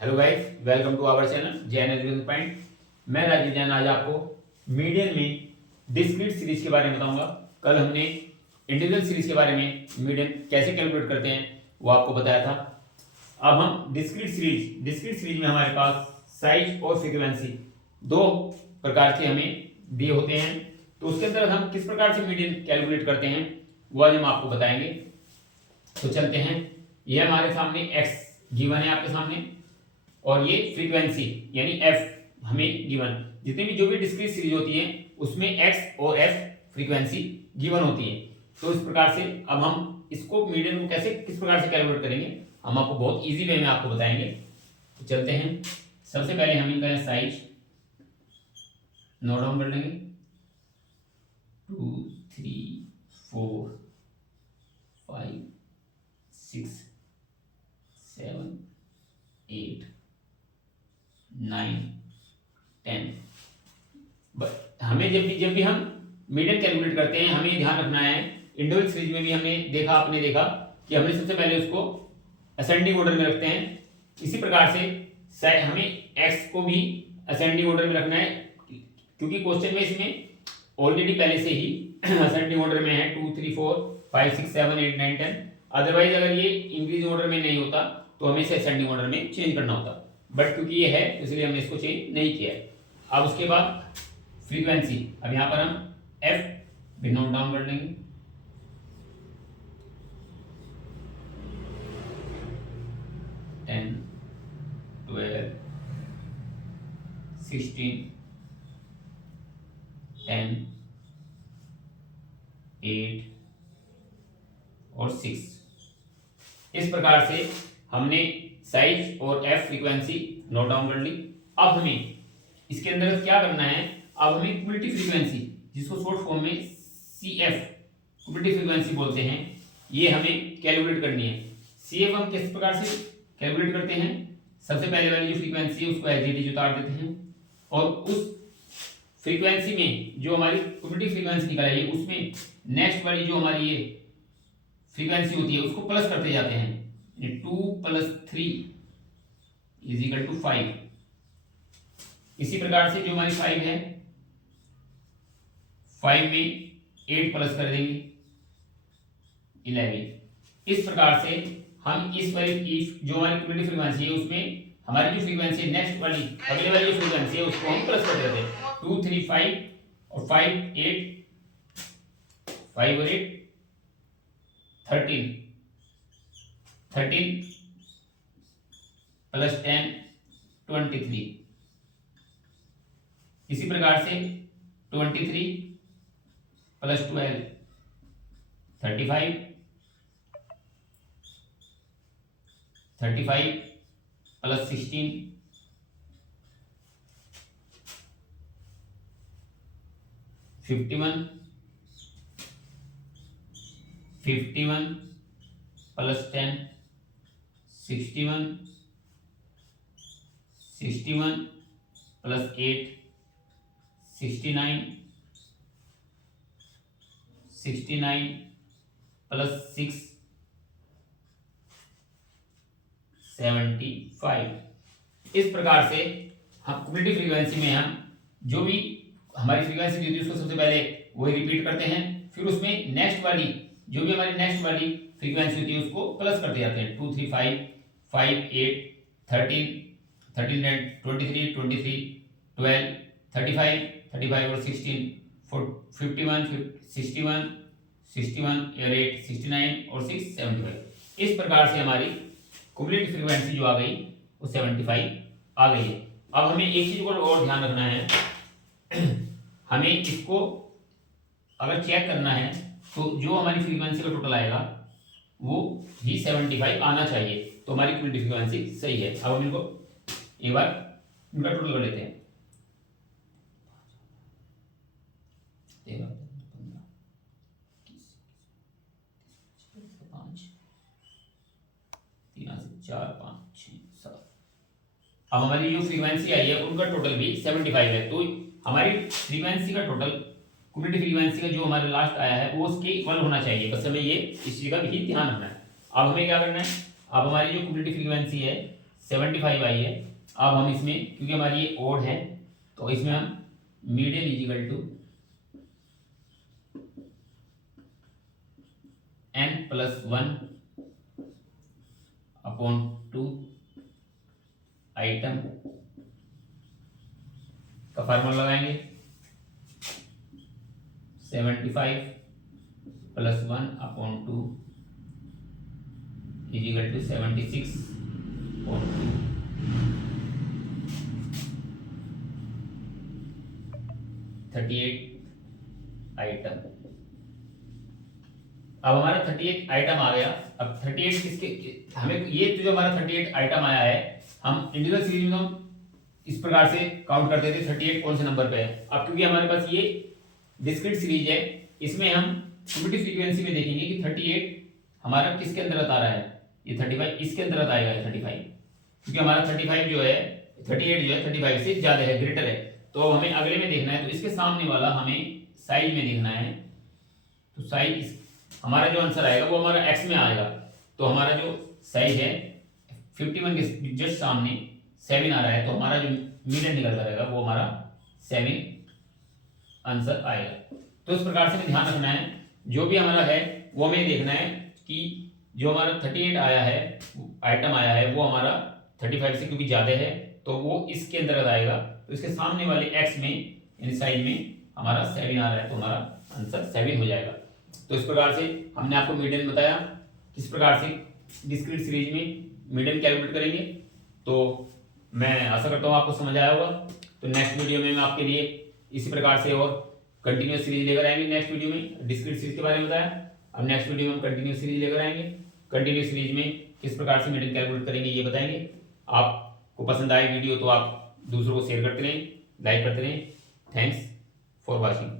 Hello guys, welcome to our channel Jain education point. मैं राजीव जैन आज आपको मीडियन में डिस्क्रीट सीरीज के बारे में बताऊंगा। कल हमने इंटीग्रल सीरीज के बारे में मीडियन कैसे कैलकुलेट करते हैं वो आपको बताया था। अब हम डिस्क्रीट सीरीज में हमारे पास साइज और फ्रीक्वेंसी दो प्रकार से हमें दिए होते हैं, तो उसके अंदर हम किस प्रकार से मीडियन कैलकुलेट करते हैं वो आज हम आपको बताएंगे। तो चलते हैं। ये हमारे सामने एक्स गिवन है आपके सामने, और ये फ्रीक्वेंसी यानी एफ हमें गिवन। जितने भी जो भी डिस्क्रीट सीरीज होती है उसमें एक्स और एफ फ्रीक्वेंसी गिवन होती है। तो इस प्रकार से अब हम इसको मीडियन को कैसे किस प्रकार से कैलकुलेट करेंगे हम आपको बहुत इजी वे में आपको बताएंगे। तो चलते हैं। सबसे पहले हम इनका साइज नोट डाउन कर लेंगे। 2 3 4 5 6 7 8 9 10। हमें जब भी हम मीडियन कैलकुलेट करते हैं हमें ध्यान रखना है। इंडिविजुअल सीरीज में भी आपने देखा कि हमने सबसे पहले उसको असेंडिंग ऑर्डर में रखते हैं। इसी प्रकार से हमें एक्स को भी असेंडिंग ऑर्डर में रखना है, क्योंकि क्वेश्चन में इसमें ऑलरेडी पहले से ही असेंडिंग ऑर्डर में है 2 3 4 5 6 7 8 9 10। अदरवाइज अगर ये इंक्रीजिंग ऑर्डर में नहीं होता तो हमें इसे असेंडिंग ऑर्डर में चेंज करना होता, बट क्योंकि ये है इसलिए हमने इसको चेंज नहीं किया है। अब उसके बाद फ्रीक्वेंसी, अब यहां पर हम एफ भी नोट डाउन कर लेंगे। टेन 12 16 10 8 और 6। इस प्रकार से हमने साइज और एफ फ्रीक्वेंसी नोट डाउन कर ली। अब हमें इसके अंदर क्या करना है, अब हमें क्युमुलेटिव फ्रीक्वेंसी जिसको शॉर्ट फॉर्म में सीएफ क्युमुलेटिव फ्रीक्वेंसी बोलते हैं, ये हमें कैलकुलेट करनी है। सीएफ हम किस प्रकार से कैलकुलेट करते हैं, सबसे पहले वाली जो फ्रीक्वेंसी है उसको एज उतार देते हैं, और उस फ्रीक्वेंसी में जो हमारी क्युमुलेटिव फ्रीक्वेंसी निकल आई है उसमें नेक्स्ट वाली जो हमारी ये फ्रीक्वेंसी होती है उसको प्लस करते जाते हैं। 2 + 3 = 5। इसी प्रकार से जो हमारी 5 है 5 में 8 प्लस कर देंगे 11। इस प्रकार से हम इस वाली की जो हमारी क्युमुलेटिव फ्रीक्वेंसी है उसमें हमारी जो फ्रीक्वेंसी नेक्स्ट वाली अगले वाली जो फ्रीक्वेंसी है उसको हम प्लस कर देते हैं। 2 3 5 और 5 8 5 और 8 13 प्लस 10 23। इसी प्रकार से 23 plus 12 35 plus 16 51 plus 10 61 plus 8 69 plus 6 75। इस प्रकार से हम क्युमुलेटिव फ्रीक्वेंसी में हम जो भी हमारी फ्रीक्वेंसी दी थी उसको सबसे पहले वही रिपीट करते हैं, फिर उसमें नेक्स्ट वाली जो भी हमारी नेक्स्ट वाली फ्रीक्वेंसी होती है उसको प्लस करते जाते हैं। 2 3 5 5 8 13 13 23 23 12 35 और 16 51 61 और 8 69 और 6 75। इस प्रकार से हमारी क्युमुलेटिव फ्रीक्वेंसी जो आ गई वो 75 आ गई है। अब हमें एक चीज को और ध्यान रखना है, हमें इसको अगर चेक करना है तो जो हमारी फ्रीक्वेंसी का टोटल आएगा वो ही 75 आना चाहिए, तो हमारी क्युमुलेटिव फ्रीक्वेंसी सही है। अब हम इनको एक बार इनका टोटल कर लेते हैं। 4 5 6 7। अब हमारी जो फ्रीक्वेंसी आई है उनका टोटल भी 75 है, तो हमारी फ्रीक्वेंसी का टोटल क्युमुलेटिव फ्रीक्वेंसी का जो हमारा लास्ट आया है वो उसके इक्वल होना चाहिए। बस हमें ये इस चीज का भी ध्यान रखना है। अब हमें क्या करना है, अब हमारी जो क्युमुलेटिव फ्रीक्वेंसी है 75 आई है। अब हम इसमें, क्योंकि हमारी ये ओड है, तो इसमें हम median equal to n+1 upon 2 item का फार्मूला लगाएंगे। 75 + 1 अपॉन 2 इजिकल टू 76 और 2 38 आइटम। अब हमारा 38 आइटम आ गया। अब 38 किसके, हमें ये जो हमारा 38 आइटम आया है, हम इंडिविजुअल सीरीज में हम इस प्रकार से काउंट करते थे 38 कौन से नंबर पे है। अब क्योंकि हमारे पास ये डिस्क्रीट सीरीज है, इसमें हम क्यूमुलेटिव फ्रीक्वेंसी में देखेंगे कि 38 हमारा किसके अंतर्गत आ रहा है, ये 35 इसके अंतर्गत आएगा, 35, क्योंकि हमारा 35 जो है 38 जो है 35 से ज्यादा है, ग्रेटर है। तो हमें अगले में देखना है, तो इसके सामने वाला हमें साइज में देखना है। तो साइज हमारा जो आंसर आएगा वो हमारा एक्स में आएगा। तो हमारा जो साइज है 51 के जस्ट सामने 7 आ रहा है, तो हमारा जो मीडियन निकल कर आएगा वो हमारा 7 आंसर आएगा। तो इस प्रकार से हमें ध्यान रखना है, जो भी हमारा है वो हमें देखना है कि जो हमारा 38 आया है, आइटम आया है, वो हमारा 35 से क्योंकि ज्यादा है तो वो इसके अंतर्गत आएगा। तो इसके सामने वाले एक्स में यानी साइज में हमारा 7 आ रहा है, तो हमारा आंसर 7 हो जाएगा। तो इस प्रकार से हमने आपको मीडियन बताया, किस प्रकार से डिस्क्रीट सीरीज में मीडियन कैलकुलेट करेंगे। तो मैं आशा करता हूँ आपको समझ आया होगा। तो नेक्स्ट वीडियो में मैं आपके लिए इसी प्रकार से और कंटिन्यूस सीरीज लेकर आएंगे। नेक्स्ट वीडियो में डिस्क्रीट सीरीज के बारे में बताया, अब नेक्स्ट वीडियो में हम कंटिन्यूस सीरीज लेकर आएंगे। कंटिन्यूस सीरीज में किस प्रकार से मीडियन कैलकुलेट करेंगे ये बताएंगे। आपको पसंद आए वीडियो तो आप दूसरों को शेयर करते रहें, लाइक करते रहें। Thanks for watching.